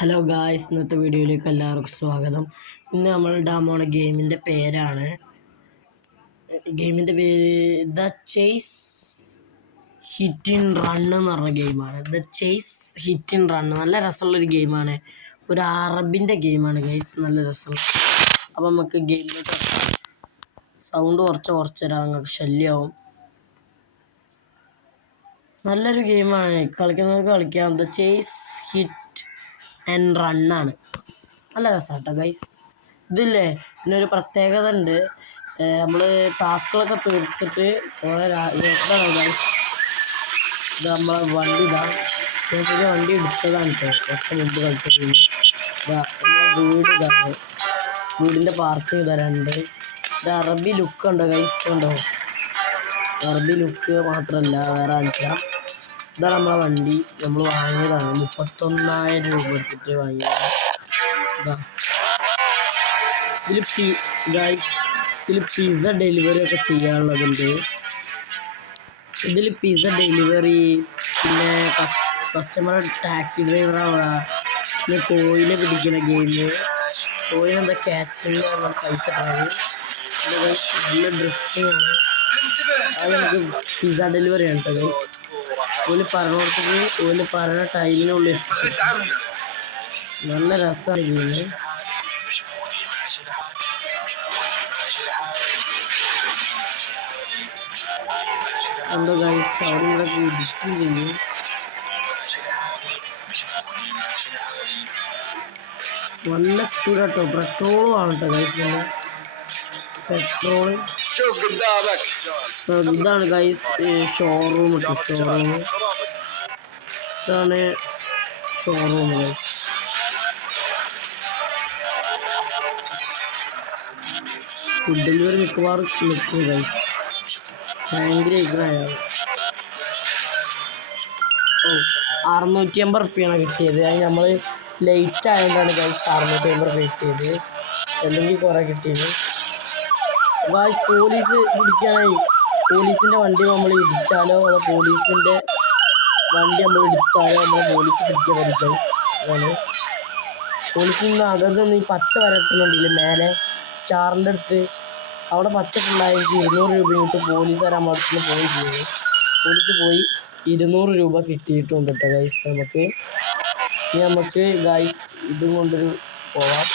Hello guys, ഇന്നത്തെ വീഡിയോയിലേക്ക് എല്ലാവർക്കും സ്വാഗതം. ഇന്ന് നമ്മൾ ഇടാൻ പോണ ഗെയിമിൻ്റെ പേരാണ് the chase hit in run എന്ന് പറഞ്ഞ ഗെയിമാണ്. The chase hit in run നല്ല രസമുള്ളൊരു ഗെയിമാണ്. ഒരു അറബിൻ്റെ ഗെയിമാണ് ഗൈസ്, നല്ല രസമുള്ള. അപ്പം നമുക്ക് ഗെയിമിലേക്ക് സൗണ്ട് കുറച്ച് തരാം, നിങ്ങൾക്ക് ശല്യമാവും. നല്ലൊരു ഗെയിമാണ്, കളിക്കുന്നവർക്ക് കളിക്കാം. ദ ചേസ് ഹിറ്റ് ആൻഡ് റണ്ണാണ്, നല്ല രസമാട്ടോ ഗൈസ്. ഇതില്ലേ ഇതിനൊരു പ്രത്യേകത ഉണ്ട്. നമ്മൾ ടാസ്കുകളൊക്കെ തീർത്തിട്ട് ഗൈസ്, ഇത് നമ്മളെ വണ്ടി ഞാൻ വണ്ടി എടുത്തതാണ് കേട്ടോ, കുറച്ച് മുമ്പ് കളിച്ചത്. നമ്മളെ വീടിൻ്റെ പാർക്കിംഗ് തരാനുണ്ട്. ഇത് അറബി ലുക്ക് ഉണ്ടോ ഗൈസ്? ഉണ്ടോ? അറബി ലുക്ക് മാത്രമല്ല, വേറെ കാണിക്കാം. ഇതാണ് നമ്മളെ വണ്ടി, നമ്മൾ വാങ്ങിയതാണ്. 31,000 രൂപ എടുത്തിട്ട് വാങ്ങിയതാണ്. ഇതിൽ പിസ്സ ഡെലിവറി ഒക്കെ ചെയ്യാനുള്ളതുണ്ട്. ഇതിൽ പിസ്സ ഡെലിവറി, പിന്നെ കസ്റ്റമർ ടാക്സി ഡ്രൈവറാവുക, പിന്നെ കോയിനെ പിടിക്കുന്ന ഗെയിം, കോയിനെന്താ ക്യാച്ചിങ്, പൈസ ട്രാവൽ, നല്ല ഡ്രിഫ്റ്റിംഗ് ആണ്. അത് നമുക്ക് പിസ്സ ഡെലിവറി ആണ് കേട്ടോ. ഓല് പറഞ്ഞോടത്തേക്ക് ഓല് പറഞ്ഞ ടൈമിനുള്ളിൽ എത്തിച്ചു. നല്ല രസമാണ് ഗെയിം. എന്തോ ഗൈസ്, അവിടെ ഇടിക്കുകയും ചെയ്യും. നല്ല സ്പീഡ് കേട്ടോ. പെട്രോളും ആണ് കേട്ടോ ഗൈസ്. പെട്രോൾ ഇതാണ് ഗൈസ് ഷോറൂം കേട്ടോ. ഇതാണ് ഷോറൂം ഗൈസ്. ഫുഡ് ഡെലിവറി മിക്കവാറും നിൽക്കും ഗൈസ്. ഭയങ്കര ഇതാണ്. 650 റുപ്യാണ് കിട്ടിയത്. അത് നമ്മൾ ലേറ്റ് ആയതുകൊണ്ടാണ് ഗൈസ് 650 കിട്ടിയത്, അല്ലെങ്കിൽ കുറേ കിട്ടിയത് ഗൈസ്. പോലീസ് പിടിക്കാനായി. പോലീസിൻ്റെ വണ്ടി നമ്മൾ ഇടിച്ചാലോ, അതോ പോലീസിൻ്റെ വണ്ടി നമ്മൾ എടുത്താലോ നമ്മൾ പോലീസ് പിടിക്കാൻ പറ്റും. അതാണ് പോലീസിൽ നിന്ന് അകത്തൊന്നും ഈ പച്ച വരട്ടുന്നുണ്ടല്ലേ മേലെ സ്റ്റാറിൻ്റെ അടുത്ത്, അവിടെ പച്ച ഫുള്ളായിട്ട് 200 രൂപ കിട്ടും. പോലീസുകാർ നമ്മുടെ അടുത്ത് പോയി ചെയ്യുന്നു. പോലീസ് പോയി 200 രൂപ കിട്ടിയിട്ടുണ്ട് കേട്ടോ ഗൈസ് നമുക്ക്. ഇനി നമുക്ക് ഗൈസ് ഇതും കൊണ്ടൊരു പോവാം.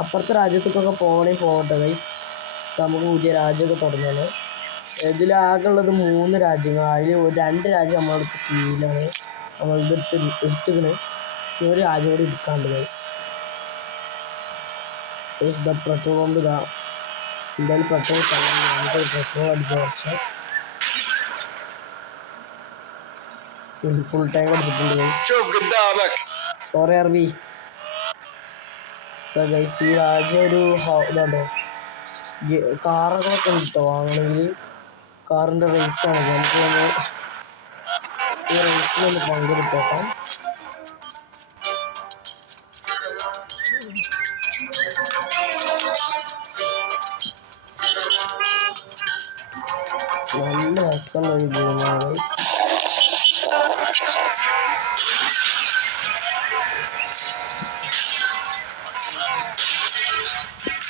അപ്പുറത്തെ രാജ്യത്തേക്കൊക്കെ പോകണമെങ്കിൽ പോകട്ടെ ഗൈസ്. നമുക്ക് പുതിയ രാജ്യമൊക്കെ തുടങ്ങാണ്. ഇതിലാകെ ഉള്ളത് 3 രാജ്യങ്ങൾ. അതിൽ 2 രാജ്യം നമ്മളടുത്ത് കീഴിലാണ്. നമ്മളിത് എടുത്തുക്കണ്. ഒരു രാജ്യം കൂടി എടുക്കാണ്ട് ഗൈസ്. പെട്രോൾ പമ്പ് ഇതാ. എന്തായാലും പെട്രോൾ പെട്രോൾ അടിക്കാൻ കുറച്ച് ഫുൾ ടാങ്ക് അടിച്ചിട്ടുണ്ട് ഗൈസ്. സോറി അറബി ഗൈസ്. ഈ രാജ്യം ഒരു ഇതാണ്ടോ, കാറുകളൊക്കെ കിട്ടോ വാങ്ങണമെങ്കിൽ. കാറിൻ്റെ റേസാണ്. നമുക്ക് ഈ റേസിലൊന്ന് പങ്കെടുത്തോക്കാം. നല്ല രസമുള്ള ഒരു ഗെയിമാണ്.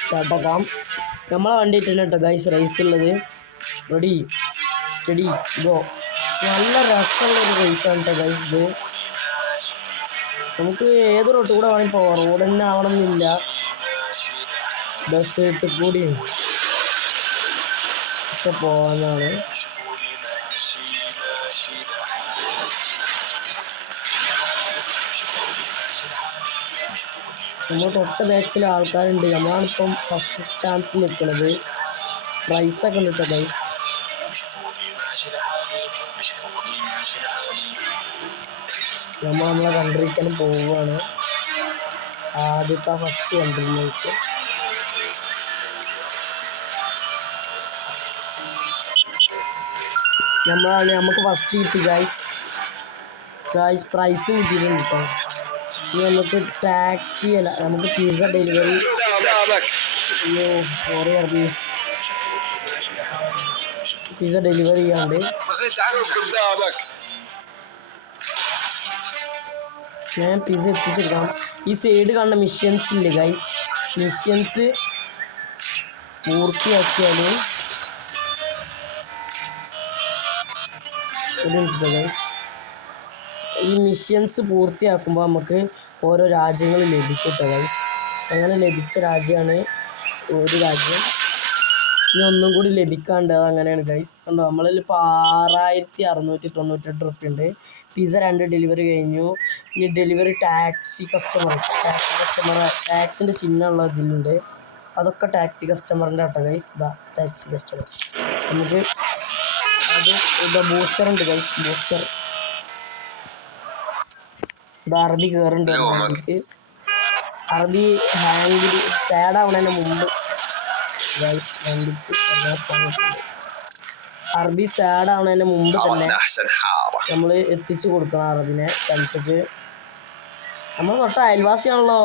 സ്റ്റാർട്ടാക്കാം. നമ്മളെ വണ്ടി ഇട്ടുണ്ട് കേട്ടോ ഗൈസ്, റേസ് ഉള്ളത്. Ready steady go. നല്ല രസമുള്ളൊരു റേസാണ് കേട്ടോ ഗൈസ് ഇത്. നമുക്ക് ഏത് റോട്ട് കൂടെ വേണമെങ്കിൽ പോവാം. റോഡ് തന്നെ ആവണമെന്നില്ല, ബസ് ഇട്ട് കൂടിയും ഒക്കെ പോകാനാണ്. നമ്മൾ തൊട്ട ബാക്കിൽ ആൾക്കാരുണ്ട്. നമ്മളാണിപ്പം ഫസ്റ്റ് സ്റ്റാൻഡിൽ നിൽക്കുന്നത്. പ്രൈസൊക്കെ ഉണ്ട് കേട്ടോ ഗൈസ്. നമ്മളെ കൺട്രിക്കാണ് പോവുകയാണ്. ആദ്യത്തെ ഫസ്റ്റ് കൺട്രിയിലേക്ക്. നമുക്ക് ഫസ്റ്റ് കിട്ടി ഗൈസ്. പ്രൈസ് കിട്ടിയിട്ടുണ്ട് കേട്ടോ. ഇനി നമുക്ക് ടാക്സി അല്ല, നമുക്ക് പിസ്സ ഡെലിവറി. സോറി അർബീസ്, പിസ്സ ഡെലിവറി ചെയ്യാണ്ട്. ഞാൻ പിസ എത്തിച്ചെടുക്കാം. ഈ സൈഡ് കാണുന്ന മിഷൻസ് ഇല്ലേ ഗൈസ്, മിഷൻസ് പൂർത്തിയാക്കിയാൽ ഗൈസ്, ഈ മിഷൻസ് പൂർത്തിയാക്കുമ്പോൾ നമുക്ക് ഓരോ രാജ്യങ്ങൾ ലഭിക്കും കേട്ടോ ഗൈസ്. അങ്ങനെ ലഭിച്ച രാജ്യമാണ് ഒരു രാജ്യം. ഇനി ഒന്നും കൂടി ലഭിക്കാണ്ട്, അത് അങ്ങനെയാണ് ഗൈസ്. കണ്ടോ, നമ്മളിൽ ഇപ്പോൾ 6698 റുപ്യ ഉണ്ട്. പിസ 2 ഡെലിവറി കഴിഞ്ഞു. ഇനി ഡെലിവറി ടാക്സി കസ്റ്റമർ, ടാക്സിൻ്റെ ചിഹ്നമുള്ള ഇതിലുണ്ട്. അതൊക്കെ ടാക്സി കസ്റ്റമറിൻ്റെ ആട്ടോ ഗൈസ്. ഇതാ ടാക്സി കസ്റ്റമർ. നമുക്ക് അത് ഇതാ ബൂസ്റ്റർ ഉണ്ട് ഗൈസ്, ബൂസ്റ്റർ. ഇത് അറബി കയറുന്നുണ്ട് വണ്ടിക്ക്. അറബി ഹാൻഡിൽ സാഡ് ആവണതിന് മുമ്പ് ഗൈസ് വണ്ടിക്ക് അറബി സാഡ് ആവണതിന് മുമ്പ് തന്നെ നമ്മൾ എത്തിച്ചു കൊടുക്കണം അറബിനെ സ്ഥലത്തേക്ക്. നമ്മൾ തൊട്ട അയൽവാസിയാണല്ലോ.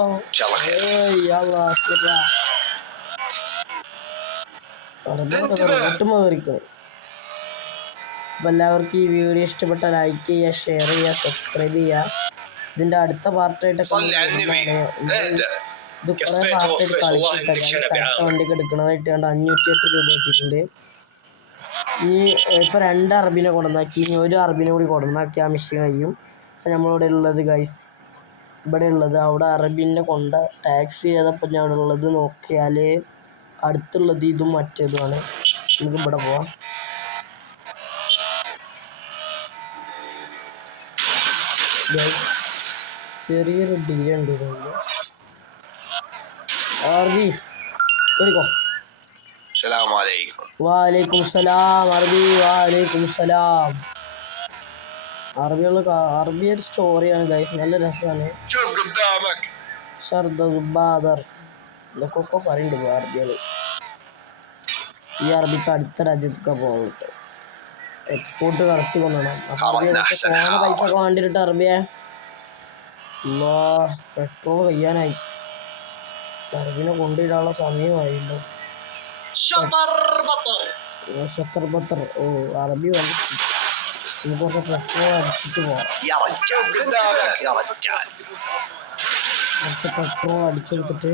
ഒട്ടുമ കയറിക്കോളി. അപ്പം എല്ലാവർക്കും ഈ വീഡിയോ ഇഷ്ടപ്പെട്ട ലൈക്ക് ചെയ്യുക, ഷെയർ ചെയ്യുക, സബ്സ്ക്രൈബ് ചെയ്യുക. ഇതിൻ്റെ അടുത്ത പാർട്ടായിട്ടൊക്കെ ഇത് കുറേ പാർട്ടായിട്ട് കളിച്ചിട്ടൊക്കെ വണ്ടിക്ക് എടുക്കണതായിട്ട് കണ്ട് 508 രൂപ കിട്ടിയിട്ടുണ്ട്. ഇനി ഇപ്പോൾ 2 അറബിനെ കൊണ്ടുവന്നാക്കി, ഇനി 1 അറബിനെ കൂടി കൊണ്ടുവന്നാക്കി ആ മിഷൻ കഴിയും. അപ്പം നമ്മളിവിടെ ഉള്ളത് ഗൈസ്, ഇവിടെ ഉള്ളത് അവിടെ അറബിനെ കൊണ്ട് ടാക്സി ചെയ്തപ്പോൾ ഞാൻ ഇവിടെ ഉള്ളത് നോക്കിയാൽ അടുത്തുള്ളത് ഇതും മറ്റേതുമാണ്. നമുക്ക് ഇവിടെ പോവാം. ചെറിയൊരു ഡിലേ ഉണ്ട്. അറബി കേറിക്കോ. വാലൈക്കും സലാം അറബി. വാലൈക്കും സലാം. അറബിയുടെ സ്റ്റോറിയാണ് ഗൈസ്, നല്ല രസമാണ്. ഇതൊക്കെ പറയുന്നുണ്ട് അറബികൾ. ഈ അറബിക്ക് അടുത്ത രാജ്യത്തൊക്കെ പോകട്ടെ, എക്സ്പോർട്ട് കടത്തി കൊണ്ടുപോകണം. അപ്പോൾ പൈസ ഒക്കെ വേണ്ടിയിട്ട് അറബിയെ പെട്രോൾ കഴിയാനായി. അറബിനെ കൊണ്ടുപോയിടാനുള്ള സമയമായില്ലോ. ഓ അറബി വന്നു. നമുക്ക് കുറച്ച് പെട്രോൾ അടിച്ചിട്ട് പോവാം. കുറച്ച് പെട്രോൾ അടിച്ചെടുത്തിട്ട്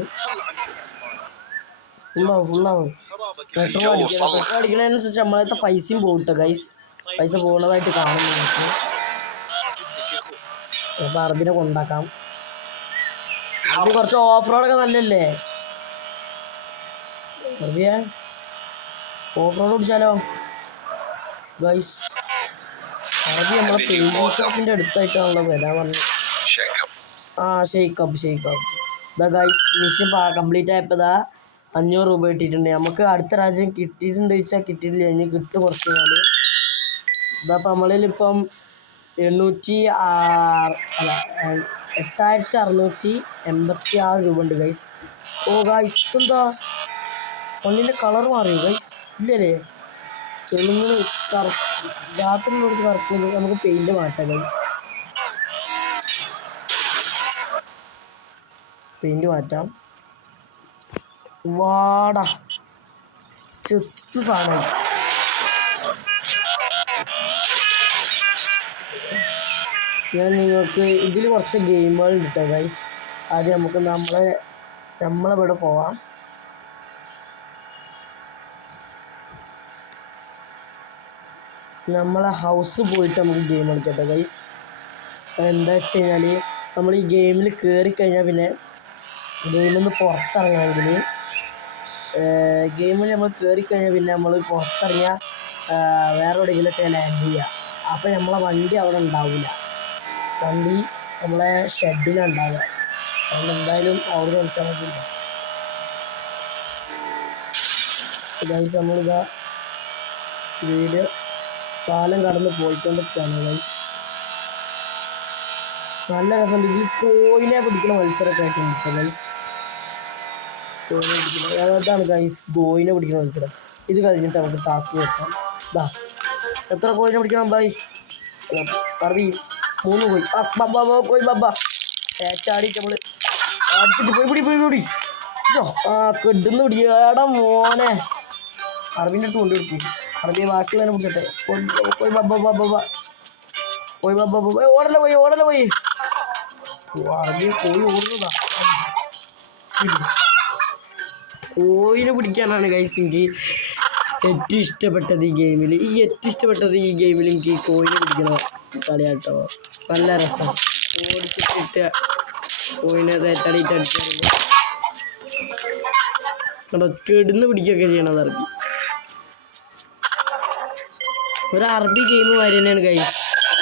ഫുള്ളാവും. പെട്രോൾ അടിക്കണതിനനുസരിച്ച് നമ്മളത്തെ പൈസയും പോകട്ടെ ഗൈസ്. പൈസ പോകുന്നതായിട്ട് കാണുന്നു നമുക്ക്. അപ്പോൾ അറബിനെ കൊണ്ടാക്കാം. അറബി കുറച്ച് ഓഫ് റോഡൊക്കെ നല്ലല്ലേ അറബിയെ? ഓഫ് റോഡ് പിടിച്ചാലോ ഗൈസ്? അറബി നമ്മളെ പെയിന്റിംഗ് ഷോപ്പിൻ്റെ അടുത്തായിട്ടാണല്ലോ വരാൻ പറഞ്ഞത്. ഷെയ്ക്കപ്പ് ഇതാ ഗൈസ്, മിഷൻ കംപ്ലീറ്റ് ആയപ്പോൾ ഇതാ 500 രൂപ കിട്ടിയിട്ടുണ്ട്. നമുക്ക് അടുത്ത രാജ്യം കിട്ടിയിട്ടുണ്ട് ചോദിച്ചാൽ കിട്ടിയിട്ടില്ല. ഇനി കിട്ടും കുറച്ച് കഴിഞ്ഞാൽ. ഇതപ്പോൾ നമ്മളിലിപ്പം 8686 രൂപ ഉണ്ട് ഗൈസ്. ഓ ഗൈസ്, ഇതെന്താ പള്ളിൻ്റെ കളർ മാറിയോ ഗൈസ്? ഇല്ലല്ലേ, തെളിഞ്ഞ് രാത്രിയിലോട്ട് കറക്കുന്നത്. നമുക്ക് പെയിൻറ് മാറ്റാം ഗൈസ്, പെയിൻറ് മാറ്റാം. വാടാ ചെത്ത് സാധനമായി. ഞാൻ നിങ്ങൾക്ക് ഇതിൽ കുറച്ച് ഗെയിമുകൾ കിട്ടും ഗൈസ്. ആദ്യം നമുക്ക് നമ്മളിവിടെ പോവാം. നമ്മളെ ഹൗസ് പോയിട്ട് നമുക്ക് ഗെയിം കളിക്കട്ടെ ഗൈസ്. എന്താ വെച്ച് കഴിഞ്ഞാൽ നമ്മൾ ഈ ഗെയിമിൽ കയറിക്കഴിഞ്ഞാൽ പിന്നെ ഗെയിമിൽ നിന്ന് പുറത്തിറങ്ങണമെങ്കിൽ ഗെയിമിൽ നമ്മൾ കയറിക്കഴിഞ്ഞാൽ പിന്നെ നമ്മൾ പുറത്തിറങ്ങിയാൽ വേറെ എവിടെയെങ്കിലുമൊക്കെ ലാൻഡ് ചെയ്യുക. അപ്പോൾ നമ്മളെ വണ്ടി അവിടെ ഉണ്ടാവില്ല. വണ്ടി നമ്മളെ ഷെഡിലാണ് ഉണ്ടാവുക. അതുകൊണ്ട് എന്തായാലും അവിടെ കളിച്ചാൽ മതിയില്ല ഗൈസ്. നമ്മളിതാ വീഡിയോ പാലം കടന്ന് പോയിക്കൊണ്ടിരിക്കുകയാണ് ഗൈസ്. നല്ല രസമുണ്ട്. ഇതിൽ കോയിനെ പിടിക്കുന്ന മത്സരമൊക്കെ ആയിട്ടുണ്ട് ഗൈസ്. അതാണ് ഗൈസ് കോയിനെ പിടിക്കുന്ന മത്സരം. ഇത് കഴിഞ്ഞിട്ട് നമുക്ക് ടാസ്ക് വെക്കാം. ഇതാ എത്ര കോയിനെ പിടിക്കണം ബൈ? അറബി 3 കോയി. കോയി ബാബ ചാടിയിട്ട് നമ്മൾ അടിച്ചിട്ട് പോയി കെടുന്ന് പിടിക്കാടാ മോനെ. അറബിൻ്റെ അടുത്ത് കൊണ്ടുപിടിക്കും. അറബിയെ ബാക്കിയുള്ളതിനെ പിടിച്ചട്ടെ. കോയി ബാബ ഓടല പോയി അറബി കോഴി ഓടുന്നതാ. കോഴിനെ പിടിക്കാനാണ് ഗൈസ് എനിക്ക് ഏറ്റവും ഇഷ്ടപ്പെട്ടത് ഈ ഗെയിമിൽ. ഈ ഗെയിമിൽ എനിക്ക് ഈ കോഴിനെ പിടിക്കണ കളിയാട്ടോ. നല്ല രസം. ഓടിച്ചിട്ട് കോഴിനെ തേറ്റടിയിട്ട് അടിച്ചു കേട്ടോ. കെടുന്ന് പിടിക്കുകയൊക്കെ ചെയ്യണത് അറബി. ഒരു അറബി ഗെയിം വരെ തന്നെയാണ് ഗൈസ്.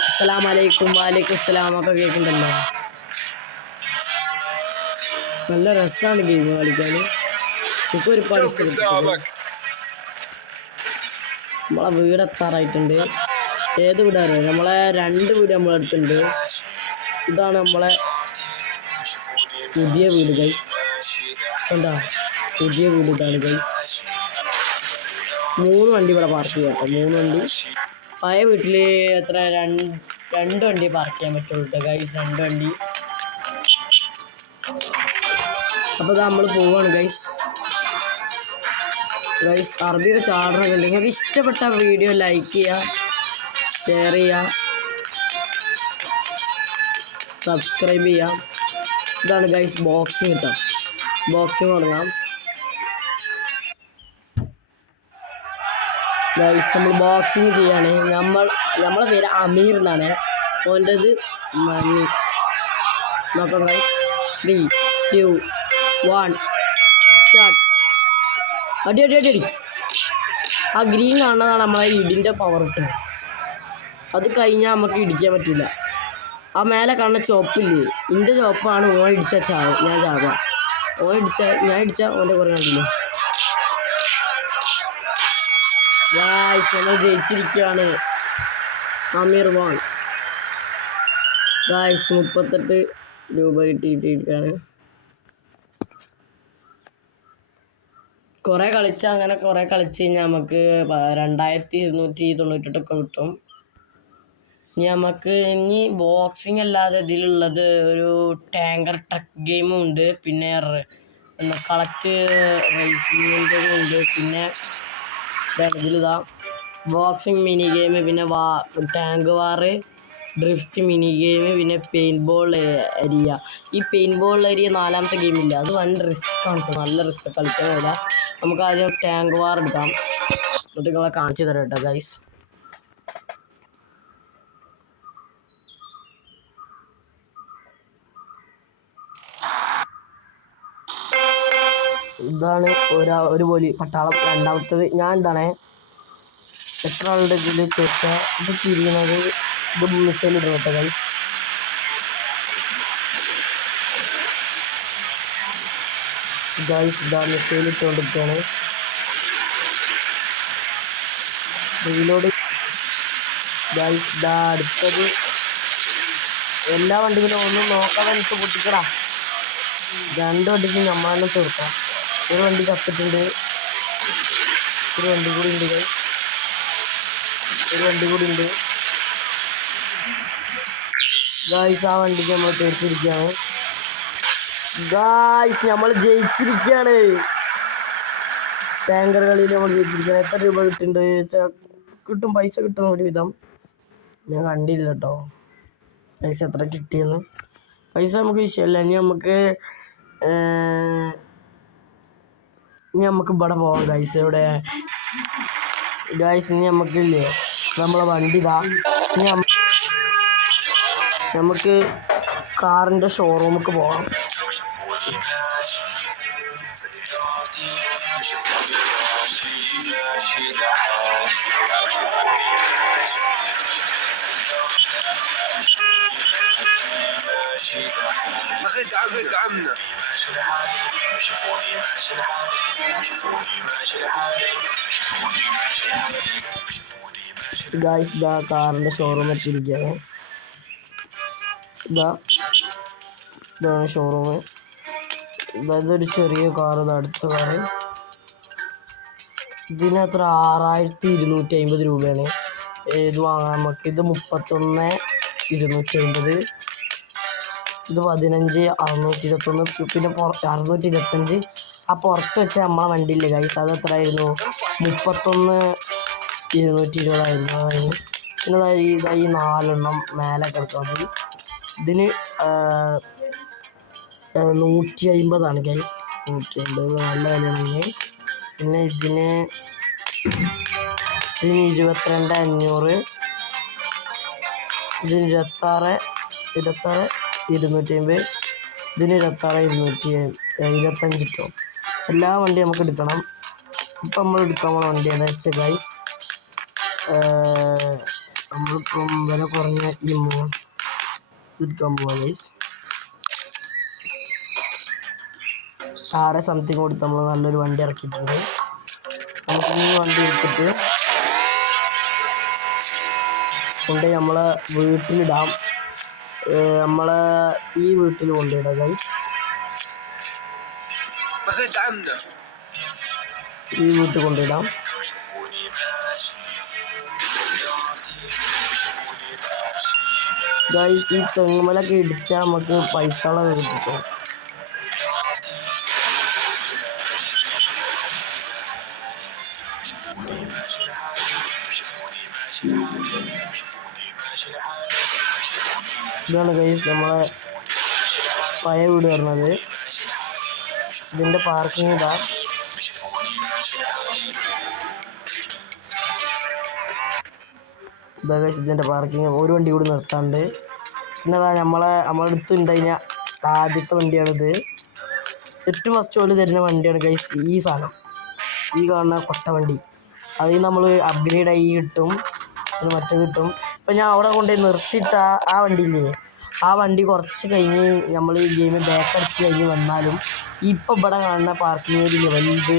അസ്സലാമു അലൈക്കും വലൈക്കും അസ്സലാം ഒക്കെ കേൾക്കുന്നുണ്ടല്ലോ. നല്ല രസമാണ് ഗെയിം കളിക്കാൻ. ഇപ്പൊ ഒരുപാട് നമ്മളെ വീട് എത്താറായിട്ടുണ്ട്. ഏത് വീടാണ്? നമ്മളെ 2 വീട് നമ്മളെടുത്തുണ്ട്. ഇതാണ് നമ്മളെ പുതിയ വീട് ഗൈസ്. കണ്ടാ പുതിയ വീട് ഇതാണ് ഗൈസ്. 3 വണ്ടി ഇവിടെ പാർക്ക് ചെയ്യാം കേട്ടോ. 3 വണ്ടി. പഴയ വീട്ടിൽ എത്ര 2 വണ്ടി പാർക്ക് ചെയ്യാൻ പറ്റുള്ളൂ കേട്ടോ ഗൈസ്. 2 വണ്ടി. അപ്പോൾ ഇത് നമ്മൾ പോവാണ് ഗൈസ്. അറബിയുടെ ചാടനൊക്കെ ഉണ്ട്. നിങ്ങൾക്ക് ഇഷ്ടപ്പെട്ട വീഡിയോ ലൈക്ക് ചെയ്യുക, ഷെയർ ചെയ്യുക, സബ്സ്ക്രൈബ് ചെയ്യുക. ഇതാണ് ഗൈസ് ബോക്സിങ് കേട്ടോ. ബോക്സിങ് തുടങ്ങാം ഗൈസ്. നമ്മൾ ബോക്സിങ് ചെയ്യാണ്. നമ്മളെ പേര് അമീർ എന്നാണ്. ഓൻ്റെത് മണി. നോക്കാം ഗൈസ്. 3, 2, 1 സ്റ്റാർട്ട്. അടി. ആ ഗ്രീൻ കാണുന്നതാണ് നമ്മളെ ഇടിൻ്റെ പവർ ഇട്ടത്. അത് കഴിഞ്ഞാൽ നമുക്ക് ഇടിക്കാൻ പറ്റില്ല. ആ മേലെ കാണുന്ന ചോപ്പില്ലേ, ഇതിൻ്റെ ചോപ്പാണ്. ഓൻ ഇടിച്ചാൽ ഞാൻ ചാവാം. ഞാൻ ഇടിച്ചാൽ ഓൻ്റെ കുറേ കണ്ടില്ലേ ഗൈസ്. നമ്മൾ ജയിച്ചിരിക്കുകയാണ്. അമീർ വാൻ ഗൈസ്. 38 രൂപ കിട്ടിയിട്ടിരിക്കുകയാണ്. കുറേ കളിച്ച് കഴിഞ്ഞാൽ നമുക്ക് 2298 കിട്ടും. ഇനി ബോക്സിങ് അല്ലാതെ ഇതിലുള്ളത് ഒരു ടാങ്കർ ട്രക്ക് ഗെയിമും ഉണ്ട്. പിന്നെ കളക്ട് റേസിങ്ങിൻ്റെ ഉണ്ട്. പിന്നെ ഇതിലിതാ ബോക്സിങ് മിനി ഗെയിം, പിന്നെ ടാങ്ക് വാറ്, ഡ്രിഫ്റ്റ് മിനി ഗെയിം, പിന്നെ പെയിൻറ്റ് ബോൾ ഏരിയ. ഈ പെയിൻറ്റ് ബോൾ ഏരിയ 4ാമത്തെ ഗെയിമില്ല. അത് റിസ്ക് ആണ് കേട്ടോ. നല്ല റിസ്ക് കളിക്കാൻ കഴിയില്ല. നമുക്ക് ആദ്യം ടാങ്ക് വാർ എടുക്കാം. എന്നിട്ട് നിങ്ങളെ കാണിച്ചു തരാം കേട്ടോ ഗൈസ്. ഇതാണ് ഒരു പോലി പട്ടാളം. 2ാമത്തത് ഞാൻ എന്താണ് എത്ര ആളുടെ ഇതിൽ ചോദിച്ചാൽ ഇത് തിരിയുന്നത്. ഇത് മിസൈൽ ഇടും കേട്ടോ ഗൈസ്. ഇതാ മിസൈൽ ഇട്ടുകൊണ്ടിരിക്കുകയാണ്. Reload guys. ഇതാ അടുത്തത്. എല്ലാ വണ്ടികളും ഒന്നും നോക്കാതെ എനിക്ക് പൊട്ടിക്കടാ. 2 വണ്ടിക്ക് നമ്മളെല്ലാം തീർക്കാം. ഒരു വണ്ടി ചത്തിട്ടുണ്ട്. ഒരു വണ്ടി കൂടി ഉണ്ട് ഗൈസ്. ഗൈസ്. ആ വണ്ടിക്ക് നമ്മൾ തീർത്തിരിക്കുകയാണ് ഗൈസ്. നമ്മൾ ജയിച്ചിരിക്കുകയാണ്. ടാങ്കർ കളിയിൽ നമ്മൾ ജയിച്ചിരിക്കുകയാണ്. എത്ര രൂപ കിട്ടും? പൈസ കിട്ടുന്ന ഒരു വിധം ഞാൻ കണ്ടില്ല കേട്ടോ പൈസ എത്ര കിട്ടിയെന്ന്. പൈസ നമുക്ക് വിഷയമല്ല. ഇനി നമുക്ക് ഇവിടെ പോവാം ഗൈസ്. ഇവിടെ ഗൈസ് ഇനി നമുക്കില്ലേ നമ്മളെ വണ്ടി ഇതാ. ഇനി നമുക്ക് കാറിൻ്റെ ഷോറൂമിലേക്ക് പോവാം. ഗൈസ് ഇതാ കാറിൻ്റെ ഷോറൂം എത്തിയിരിക്കുകയാണ്. ഇതാണ് ഷോറൂം. ഇതൊരു ചെറിയ കാർ. അടുത്ത കാറ്. ഇതിന് എത്ര 6250 രൂപയാണ്. ഇത് വാങ്ങാൻ നമുക്ക്. ഇത് 31,250. ഇത് 15,621. പിന്നെ 625 ആ പുറത്ത് വെച്ച നമ്മളെ വണ്ടിയില്ലേ ഗൈസ്, അത് എത്രയായിരുന്നു? 31,220 പിന്നെ ഈ 4 മേലെ കിടക്കുന്നത്. ഇതിന് 150 ഗൈസ്. 150 നല്ല വിലയാണെങ്കിൽ. പിന്നെ ഇതിന് 22,500. ഇതിന് 26 250. ഇതിന് 26 കിട്ടും. എല്ലാ വണ്ടി നമുക്ക് എടുക്കണം. ഇപ്പം നമ്മൾ എടുക്കാൻ പോണ വണ്ടി എന്താ വെച്ചാൽ ഗൈസ്, നമ്മളിപ്പം വില കുറഞ്ഞ ഈ എടുക്കാൻ പോവാം ഗൈസ്. 6 സംതിങ് കൊടുത്ത് നമ്മൾ നല്ലൊരു വണ്ടി ഇറക്കിയിട്ടുണ്ട്. നമുക്ക് ഈ വണ്ടി എടുത്തിട്ട് കൊണ്ട് നമ്മളെ വീട്ടിലിടാം. നമ്മളെ ഈ വീട്ടിൽ കൊണ്ടിടാം ഗൈസ്. ഈ വീട്ടിൽ കൊണ്ടിടാം. ഗൈസ് ഈ തെങ്ങുമലൊക്കെ ഇടിച്ചാൽ നമുക്ക് പൈസകളൊക്കെ കിട്ടും. ഇതാണ് ഗൈസ് നമ്മളെ പഴയ വീട് പറഞ്ഞത്. ഇതിൻ്റെ പാർക്കിംഗ് ഇതാ. ഗൈസ് ഇതിൻ്റെ പാർക്കിംഗ് ഒരു വണ്ടി കൂടി നിർത്താണ്ട്. പിന്നെ അതാ നമ്മളെ അടുത്ത് ഉണ്ടായിരുന്ന ആദ്യത്തെ വണ്ടിയാണിത്. ഏറ്റവും ഫസ്റ്റ് പോലെ തരുന്ന വണ്ടിയാണ് ഗൈസ് ഈ സാധനം, ഈ കാണുന്ന കൊട്ട വണ്ടി. അതിൽ നമ്മൾ അപ്ഗ്രേഡ് ആയി കിട്ടും, അത് മറ്റേ കിട്ടും. ഇപ്പം ഞാൻ അവിടെ കൊണ്ടുപോയി നിർത്തിയിട്ട ആ വണ്ടിയില്ലേ, ആ വണ്ടി കുറച്ച് കഴിഞ്ഞ് നമ്മൾ ഈ ഗെയിം ബാക്ക് അടിച്ച് കഴിഞ്ഞ് വന്നാലും ഇപ്പം ഇവിടെ കാണുന്ന പാർക്കിംഗ് ഏരിയ വലുത്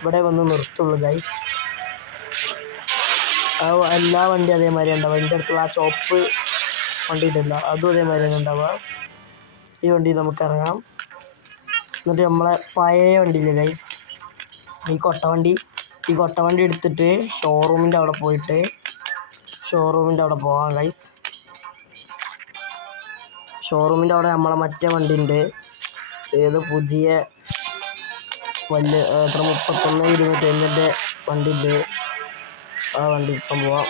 ഇവിടെ വന്ന് നിർത്തുള്ളൂ ഗൈസ്. എല്ലാ വണ്ടി അതേമാതിരി ഉണ്ടാവുക. അതിൻ്റെ അടുത്തുള്ള ആ ചോപ്പ് വണ്ടി ഇതല്ല, അതും അതേമാതിരി തന്നെ ഉണ്ടാവുക. ഈ വണ്ടി നമുക്ക് ഇറങ്ങാം. എന്നിട്ട് നമ്മളെ പഴയ വണ്ടിയില്ലേ ഗൈസ്, ഈ കൊട്ടവണ്ടി എടുത്തിട്ട് ഷോറൂമിൻ്റെ അവിടെ പോകാം ഗൈസ്. ഷോറൂമിൻ്റെ അവിടെ നമ്മളെ മറ്റേ വണ്ടി ഉണ്ട്, ഏത് പുതിയ വലിയ 31,250 വണ്ടി ഉണ്ട്. ആ വണ്ടി ഇപ്പം പോവാം.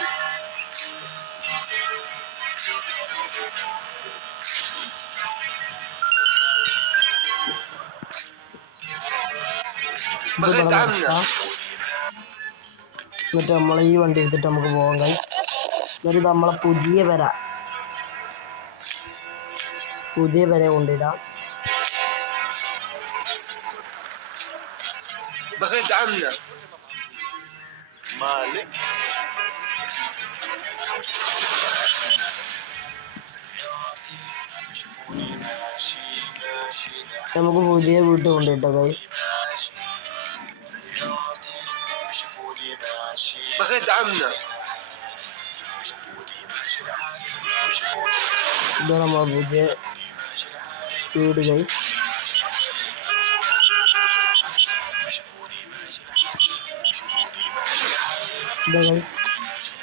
എന്നിട്ട് നമ്മളെ ഈ വണ്ടി എടുത്തിട്ട് നമുക്ക് പോകാം ഗൈസ്. എന്നിട്ട് ഇത് നമ്മളെ പുതിയ പെര കൊണ്ടിടാം. നമുക്ക് പുതിയ വീട്ടിൽ കൊണ്ടിട്ടോ ഗൈസ്. ഇത് നമ്മളെ പുതിയ വീട് ഗൈസ്.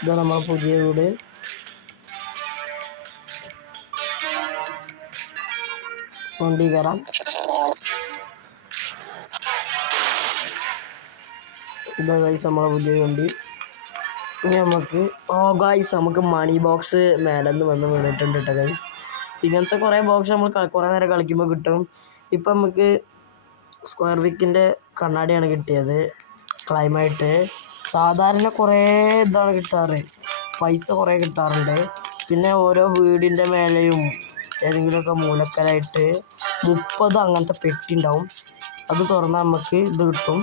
ഇത് നമ്മളെ പുതിയ വീട്. വണ്ടി കയറാം. ഇതാ ഗൈസ് നമ്മളെ പുതിയ വണ്ടി. ഇനി നമുക്ക് മണി ബോക്സ് മേലെന്ന് വന്ന് വീണിട്ടുണ്ട് കേട്ടോ ഗൈസ്. ഇങ്ങനത്തെ കുറേ ബോക്സ് നമ്മൾ കുറേ നേരം കളിക്കുമ്പോൾ കിട്ടും. ഇപ്പം നമുക്ക് സ്ക്വയർ വിക്കിൻ്റെ കണ്ണാടിയാണ് കിട്ടിയത് ക്ലൈമായിട്ട്. സാധാരണ കുറേ ഇതാണ് കിട്ടാറ്, പൈസ കുറേ കിട്ടാറുണ്ട്. പിന്നെ ഓരോ വീടിൻ്റെ മേലെയും ഏതെങ്കിലുമൊക്കെ മൂലക്കലായിട്ട് 30 അങ്ങനത്തെ പെട്ടി ഉണ്ടാവും. അത് തുറന്നാൽ നമുക്ക് ഇത് കിട്ടും.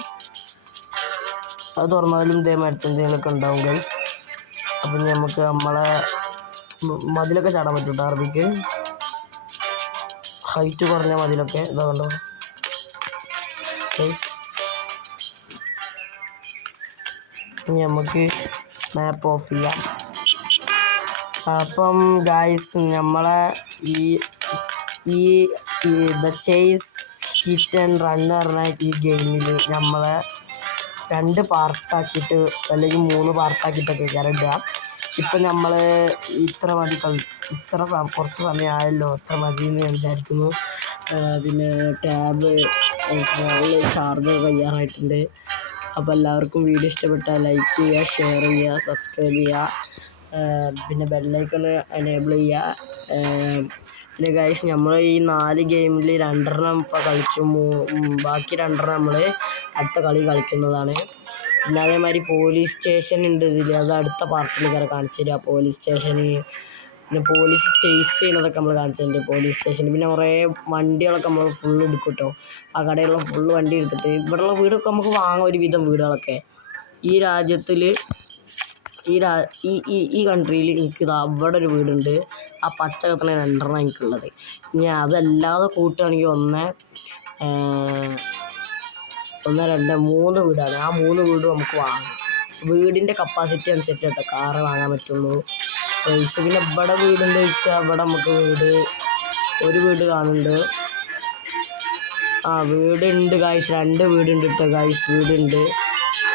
അത് തുറന്നാലും ഇതേമാതിരി എന്തെങ്കിലുമൊക്കെ ഉണ്ടാവും ഗൈസ്. അപ്പം നമുക്ക് നമ്മളെ മതിലൊക്കെ ചാടാൻ പറ്റും. അറബിക്ക് ഹൈറ്റ് കുറഞ്ഞ മതിലൊക്കെ ഇതാ കണ്ടോ ഗൈസ്. ഇനി നമുക്ക് മാപ്പ് ഓഫ് ചെയ്യാം. അപ്പം ഗൈസ് നമ്മളെ ഈ the chase hit and run പറഞ്ഞ ഈ ഗെയിമിൽ നമ്മളെ 2 പാർട്ടാക്കിയിട്ട് അല്ലെങ്കിൽ 3 പാർട്ടാക്കിയിട്ടൊക്കെ ഇടുക. ഇപ്പം നമ്മൾ കുറച്ച് സമയമായല്ലോ, ഇത്ര മതി എന്ന് ഞാൻ വിചാരിക്കുന്നു. പിന്നെ ടാബ് ചാർജർ കഴിയാറായിട്ടുണ്ട്. അപ്പോൾ എല്ലാവർക്കും വീഡിയോ ഇഷ്ടപ്പെട്ടാൽ ലൈക്ക് ചെയ്യുക, ഷെയർ ചെയ്യുക, സബ്സ്ക്രൈബ് ചെയ്യുക, പിന്നെ ബെല്ലൈക്കൺ എനേബിൾ ചെയ്യുക. പിന്നെ ഗൈസ് നമ്മൾ ഈ 4 ഗെയിമിൽ 2 ഇപ്പോൾ കളിച്ചു, ബാക്കി 2 നമ്മൾ അടുത്ത കളി കളിക്കുന്നതാണ്. പിന്നെ അതേമാതിരി പോലീസ് സ്റ്റേഷൻ ഉണ്ട് ഇതിൽ, അത് അടുത്ത പാർട്ടിൽ കയറി കാണിച്ചു തരിക. പോലീസ് സ്റ്റേഷന് പിന്നെ പോലീസ് ചേസ് ചെയ്യുന്നതൊക്കെ നമ്മൾ കാണിച്ചിട്ടുണ്ട് പോലീസ് സ്റ്റേഷനിൽ. പിന്നെ കുറേ വണ്ടികളൊക്കെ നമ്മൾ ഫുള്ള് എടുക്കും കേട്ടോ. ആ കടയിലുള്ള ഫുള്ള് വണ്ടി എടുത്തിട്ട് ഇവിടെയുള്ള വീടൊക്കെ നമുക്ക് വാങ്ങാം, ഒരുവിധം വീടുകളൊക്കെ ഈ രാജ്യത്തിൽ. ഈ കൺട്രിയിൽ എനിക്ക് അവിടെ ഒരു വീടുണ്ട്, ആ പച്ച കത്തണ 2 എനിക്കുള്ളത്. ഇനി അതല്ലാതെ കൂട്ടുകയാണെങ്കിൽ 1 2 3 വീടാണ്. ആ 3 വീടും നമുക്ക് വാങ്ങാം. വീടിൻ്റെ കപ്പാസിറ്റി അനുസരിച്ച് കേട്ടോ കാറ് വാങ്ങാൻ പറ്റുള്ളൂ. പ്രൈസ് പിന്നെ ഇവിടെ വീടുണ്ട് ചോദിച്ചാൽ ഇവിടെ നമുക്ക് ഒരു വീട് കാണുന്നുണ്ട്. വീടുണ്ട് ഗായ്സ്, 2 വീടുണ്ട് കേട്ടോ ഗായ്സ്, വീടുണ്ട്.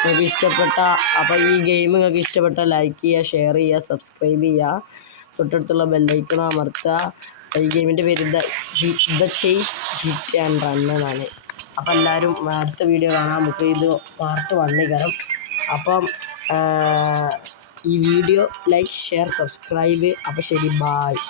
നിങ്ങൾക്ക് ഇഷ്ടപ്പെട്ട അപ്പോൾ ഈ ഗെയിം നിങ്ങൾക്ക് ഇഷ്ടപ്പെട്ട ലൈക്ക് ചെയ്യുക, ഷെയർ ചെയ്യുക, സബ്സ്ക്രൈബ് ചെയ്യുക, തൊട്ടടുത്തുള്ള ബെല്ലൈക്കൺ അമർത്തുക. ഈ ഗെയിമിൻ്റെ പേര് the chase hit and run എന്നാണ്. അപ്പോൾ എല്ലാവരും അടുത്ത വീഡിയോ കാണാം. നമുക്ക് ഇത് പാർട്ട് 1 കയറും. അപ്പം ഈ വീഡിയോ ലൈക്ക്, ഷെയർ, സബ്സ്ക്രൈബ്. അപ്പോൾ ശരി, ബായ്.